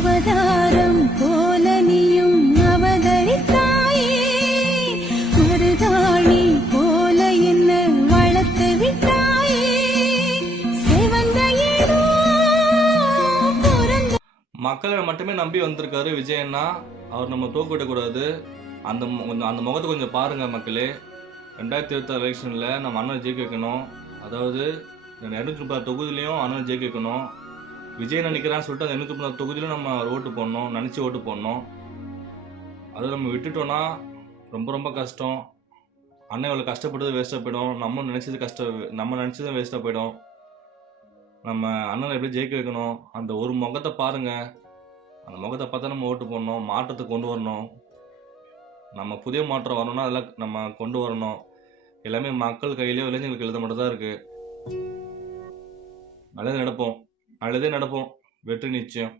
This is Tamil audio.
அவதாரம் போல நீயும் அவதரித்தாயே, மருதாணி போல என்ன வளர்த்து விட்டாயே, சிவந்த ஏதோ பிறந்த. மக்களை மட்டுமே நம்பி வந்திருக்காரு விஜயண்ணா. அவர் நம்ம தோக்க விடக்கூடாது. அந்த முகத்தை கொஞ்சம் பாருங்க மக்களே. 2026 எலெக்ஷனில் நம்ம அண்ணன் ஜெயிக்க வைக்கணும். அதாவது 230 தொகுதியிலையும் அண்ணன் ஜெயிக்க வைக்கணும். விஜய் நினைக்கிறான்னு சொல்லிட்டு அந்த 230 தொகுதியிலும் நம்ம ஓட்டு போடணும், நினச்சி ஓட்டு போடணும். அதை நம்ம விட்டுட்டோன்னா ரொம்ப ரொம்ப கஷ்டம். அண்ணன் இவ்வளோ கஷ்டப்பட்டது வேஸ்ட்டாக போயிடும். நம்ம நினச்சதும் வேஸ்ட்டாக போயிடும். நம்ம அண்ணனை எப்படி ஜெயிக்க வைக்கணும், அந்த ஒரு முகத்தை பாருங்கள். அந்த முகத்தை பார்த்தா நம்ம ஓட்டு போடணும், மாற்றத்தை கொண்டு வரணும். நம்ம புதிய மாற்றம் வரணும்னா அதெல்லாம் நம்ம கொண்டு வரணும். எல்லாமே மக்கள் கையிலேயோ இளைஞர்கள் கையில் மட்டும் தான் இருக்குது. நல்லதே நடப்போம், வெற்றி நிச்சயம்.